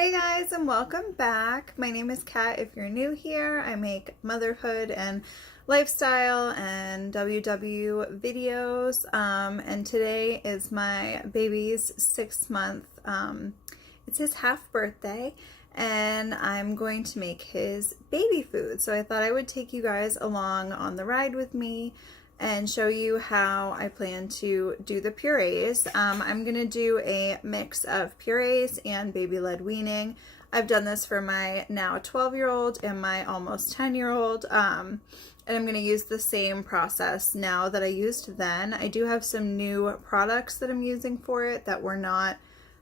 Hey guys, and welcome back. My name is Kat. If you're new here, I make motherhood and lifestyle and WW videos. And today is my baby's 6-month, it's his half birthday, and I'm going to make his baby food. So I thought I would take you guys along on the ride with me and show you how I plan to do the purees. I'm gonna do a mix of purees and baby-led weaning. I've done this for my now 12-year-old and my almost 10-year-old, and I'm gonna use the same process now that I used then. I do have some new products that I'm using for it that were not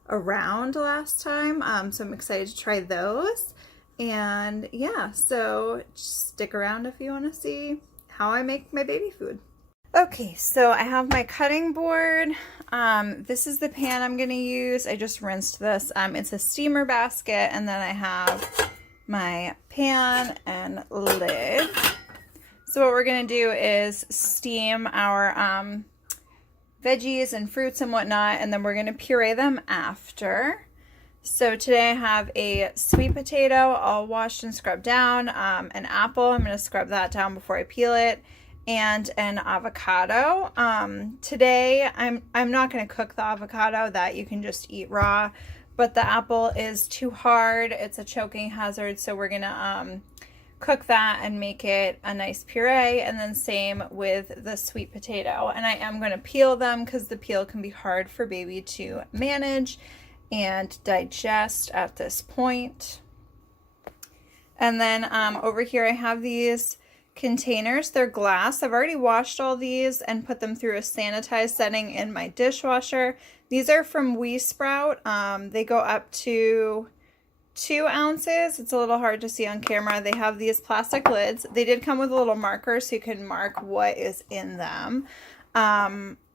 around last time, so I'm excited to try those. And yeah, so just stick around if you wanna see how I make my baby food. Okay, so I have my cutting board. This is the pan I'm going to use. I just rinsed this. It's a steamer basket, and then I have my pan and lid. So what we're going to do is steam our veggies and fruits and whatnot, and then we're going to puree them after. So today I have a sweet potato all washed and scrubbed down, an apple, I'm going to scrub that down before I peel it, and an avocado. Today I'm not going to cook the avocado, that you can just eat raw, but the apple is too hard, it's a choking hazard, so we're going to cook that and make it a nice puree. And then same with the sweet potato, and I am going to peel them because the peel can be hard for baby to manage and digest at this point. And then over here I have these containers. They're glass. I've already washed all these and put them through a sanitized setting in my dishwasher. These are from WeSprout. They go up to 2 ounces. It's a little hard to see on camera. They have these plastic lids. They did come with a little marker so you can mark what is in them.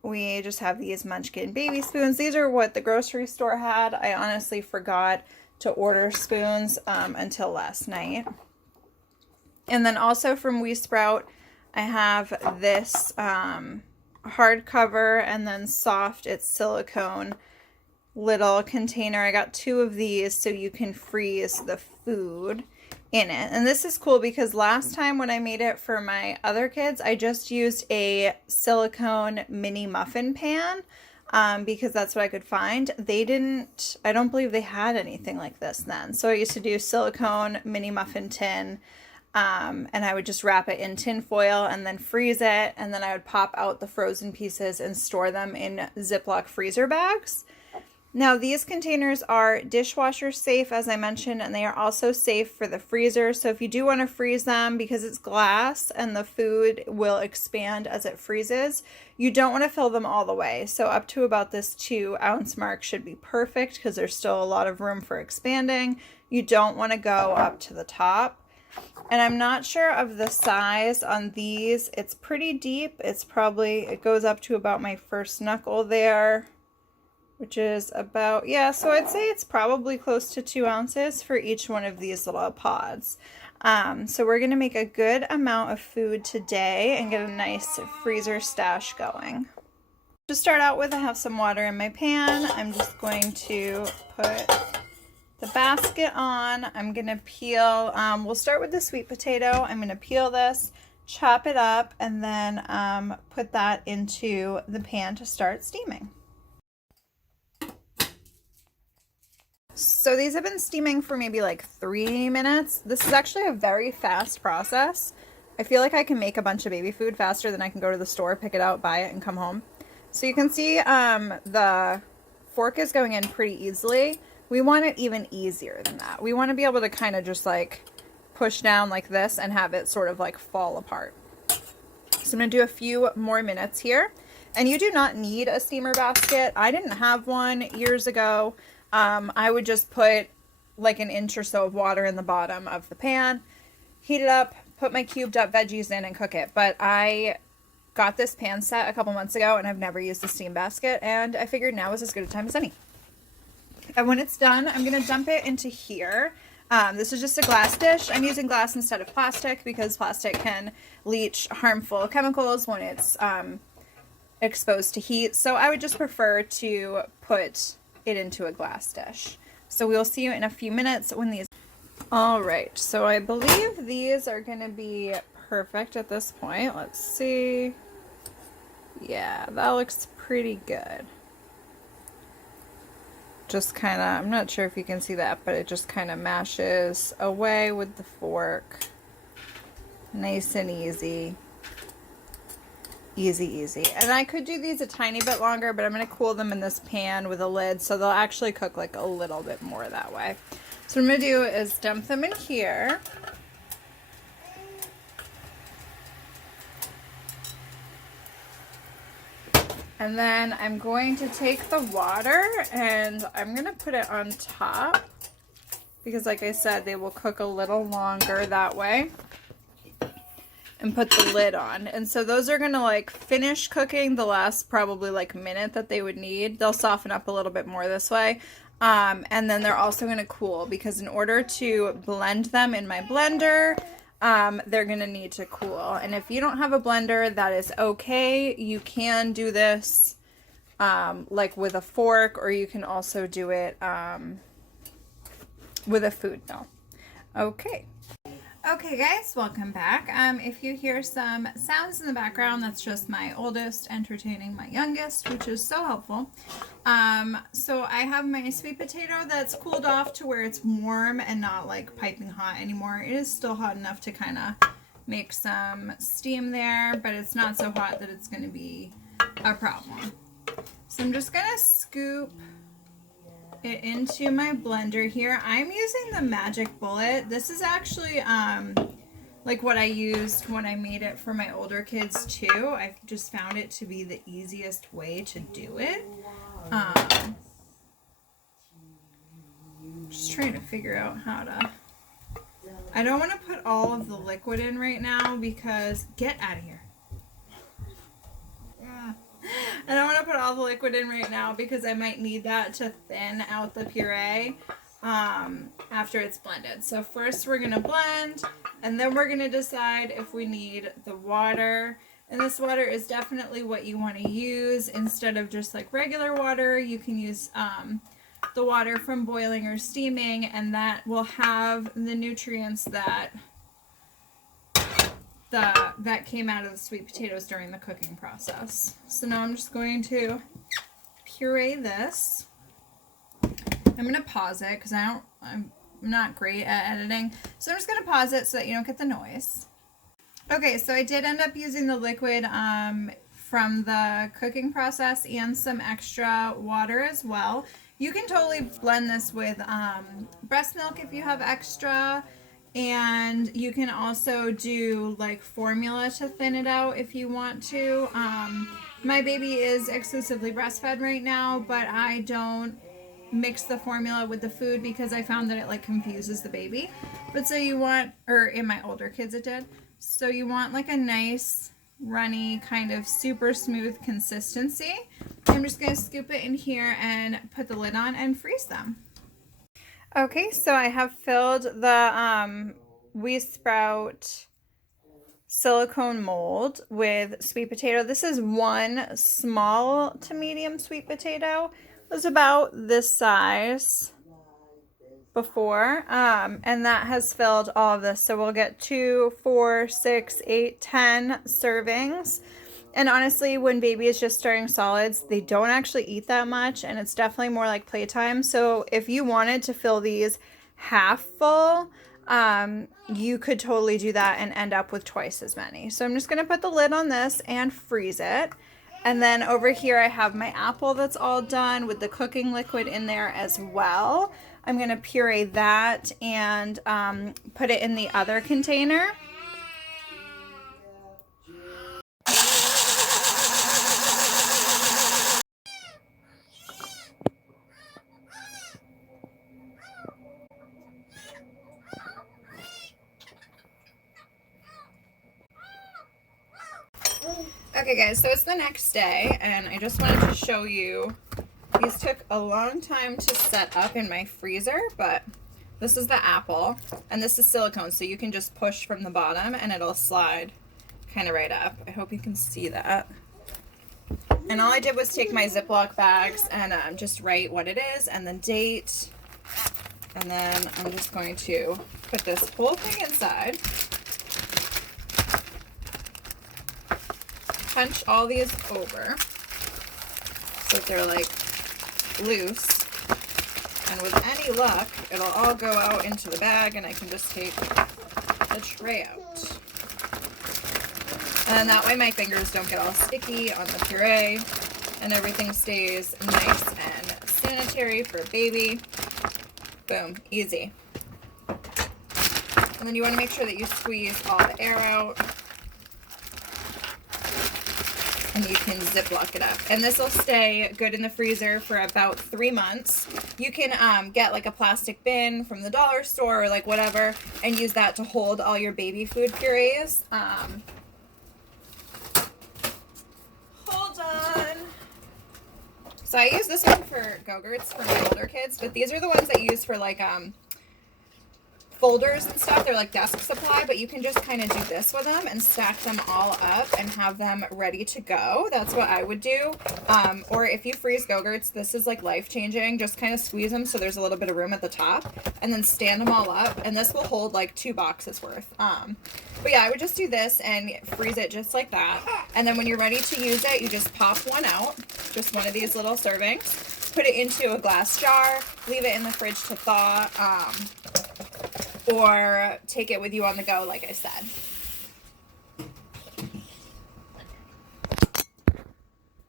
We just have these Munchkin baby spoons. These are what the grocery store had. I honestly forgot to order spoons until last night. And then also from WeSprout, I have this hardcover and then soft, it's silicone little container. I got 2 of these so you can freeze the food in it. And this is cool because last time when I made it for my other kids, I just used a silicone mini muffin pan because that's what I could find. I don't believe they had anything like this then. So I used to do silicone mini muffin tin, and I would just wrap it in tin foil and then freeze it, and then I would pop out the frozen pieces and store them in Ziploc freezer bags. Now these containers are dishwasher safe, as I mentioned, and they are also safe for the freezer. So if you do want to freeze them, because it's glass and the food will expand as it freezes, you don't want to fill them all the way. So up to about this 2 ounce mark should be perfect because there's still a lot of room for expanding. You don't want to go up to the top. And I'm not sure of the size on these. It's pretty deep. It goes up to about my first knuckle there, which is about, yeah, so I'd say it's probably close to 2 ounces for each one of these little pods. So we're going to make a good amount of food today and get a nice freezer stash going. To start out with, I have some water in my pan. I'm just going to put the basket on. I'm going to peel, we'll start with the sweet potato. I'm going to peel this, chop it up, and then put that into the pan to start steaming. So these have been steaming for maybe like 3 minutes. This is actually a very fast process. I feel like I can make a bunch of baby food faster than I can go to the store, pick it out, buy it, and come home. So you can see the fork is going in pretty easily. We want it even easier than that. We want to be able to kind of just like push down like this and have it sort of like fall apart. So I'm going to do a few more minutes here. And you do not need a steamer basket. I didn't have one years ago. I would just put like an inch or so of water in the bottom of the pan, heat it up, put my cubed up veggies in and cook it. But I got this pan set a couple months ago and I've never used a steam basket, and I figured now is as good a time as any. And when it's done, I'm going to dump it into here. This is just a glass dish. I'm using glass instead of plastic because plastic can leach harmful chemicals when it's exposed to heat. So I would just prefer to put it into a glass dish. So we'll see you in a few minutes when these... All right, so I believe these are gonna be perfect at this point. Let's see. Yeah, that looks pretty good. Just kind of, I'm not sure if you can see that, but it just kind of mashes away with the fork. Nice and easy. Easy, easy. And I could do these a tiny bit longer, but I'm going to cool them in this pan with a lid, so they'll actually cook like a little bit more that way. So what I'm going to do is dump them in here. And then I'm going to take the water and I'm going to put it on top because, like I said, they will cook a little longer that way. And put the lid on. And so those are going to like finish cooking the last probably like minute that they would need. They'll soften up a little bit more this way. And then they're also going to cool because in order to blend them in my blender, they're going to need to cool. And if you don't have a blender, that is okay. You can do this like with a fork, or you can also do it with a food mill. Okay. Okay guys, welcome back. If you hear some sounds in the background, that's just my oldest entertaining my youngest, which is so helpful. So I have my sweet potato that's cooled off to where it's warm and not like piping hot anymore. It is still hot enough to kind of make some steam there, but it's not so hot that it's going to be a problem. So I'm just going to scoop it into my blender here. I'm using the Magic Bullet. This is actually like what I used when I made it for my older kids too. I just found it to be the easiest way to do it. Just trying to figure out how to... I don't want to put all of the liquid in right now because... Get out of here. I don't want to put all the liquid in right now because I might need that to thin out the puree after it's blended. So first we're going to blend, and then we're going to decide if we need the water. And this water is definitely what you want to use. Instead of just like regular water, you can use the water from boiling or steaming, and that will have the nutrients that came out of the sweet potatoes during the cooking process. So now I'm just going to puree this. I'm going to pause it because I'm not great at editing. So I'm just going to pause it so that you don't get the noise. Okay, so I did end up using the liquid from the cooking process and some extra water as well. You can totally blend this with breast milk if you have extra. And you can also do like formula to thin it out if you want to. My baby is exclusively breastfed right now, but I don't mix the formula with the food because I found that it like confuses the baby. But so you want, or in my older kids it did. So you want like a nice runny kind of super smooth consistency. I'm just going to scoop it in here and put the lid on and freeze them. Okay, so I have filled the We Sprout silicone mold with sweet potato. This is one small to medium sweet potato. It was about this size before, and that has filled all of this. So we'll get 2, 4, 6, 8, 10 servings. And honestly, when baby is just starting solids, they don't actually eat that much, and it's definitely more like playtime. So if you wanted to fill these half full, you could totally do that and end up with twice as many. So I'm just going to put the lid on this and freeze it. And then over here I have my apple that's all done with the cooking liquid in there as well. I'm going to puree that and put it in the other container. Okay guys, so it's the next day and I just wanted to show you, these took a long time to set up in my freezer, but this is the apple and this is silicone, so you can just push from the bottom and it'll slide kind of right up. I hope you can see that. And all I did was take my Ziploc bags and just write what it is and the date And then I'm just going to put this whole thing inside. Punch all these over so that they're like loose. And with any luck, it'll all go out into the bag and I can just take the tray out. And that way my fingers don't get all sticky on the puree and everything stays nice and sanitary for a baby. Boom, easy. And then you want to make sure that you squeeze all the air out. And you can Ziploc it up. And this will stay good in the freezer for about 3 months. You can get like a plastic bin from the dollar store or like whatever and use that to hold all your baby food purees. Hold on. So I use this one for Go-Gurts for my older kids, but these are the ones that you use for like folders and stuff. They're like desk supply, but you can just kind of do this with them and stack them all up and have them ready to go. That's what I would do. Or if you freeze Go-Gurts, this is like life-changing. Just kind of squeeze them so there's a little bit of room at the top and then stand them all up, and this will hold like 2 boxes worth. But yeah, I would just do this and freeze it just like that. And then when you're ready to use it, you just pop one out, just one of these little servings, put it into a glass jar, leave it in the fridge to thaw, or take it with you on the go, like I said.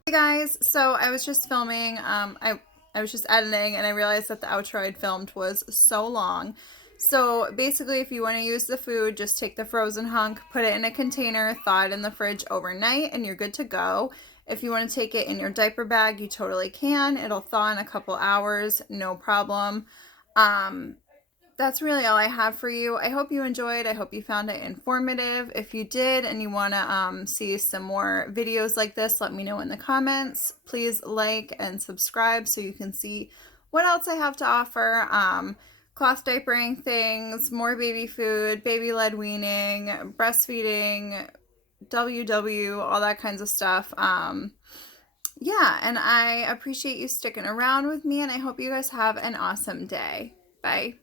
Hey guys, so I was just filming, I was just editing, and I realized that the outro I'd filmed was so long. So basically, if you want to use the food, just take the frozen hunk, put it in a container, thaw it in the fridge overnight, and you're good to go. If you want to take it in your diaper bag, you totally can. It'll thaw in a couple hours, no problem. That's really all I have for you. I hope you enjoyed. I hope you found it informative. If you did and you want to see some more videos like this, let me know in the comments. Please like and subscribe so you can see what else I have to offer. Cloth diapering things, more baby food, baby-led weaning, breastfeeding, WW, all that kinds of stuff. Yeah, and I appreciate you sticking around with me, and I hope you guys have an awesome day. Bye.